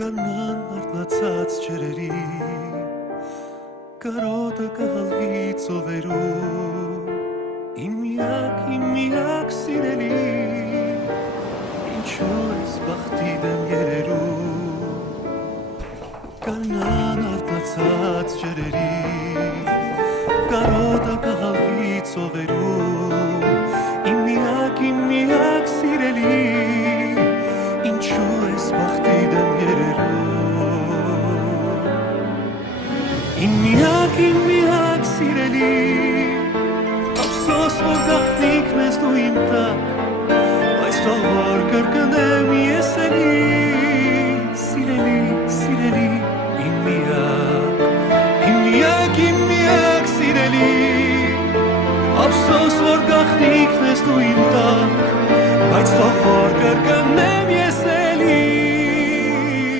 Կանան արտնացած ջրերի կարոտը կհալվի ծովերում իմ միակ սիրելի ինչու ես բախտի դեմ երերում Կանան արտնացած ջրերի կարոտը կհալվի ծովերում իմ միակ սիրելի ինչու ես բախտի դեմ Իմ միակ սիրելի Ափսոս որ գաղտնիքն ես դու իմ տակ Բայց թող որ կրկնեմ ես էլի Սիրելի Իմ միակ սիրելի Ափսոս որ գաղտնիքն ես դու իմ տակ Բայց թող որ կրկնեմ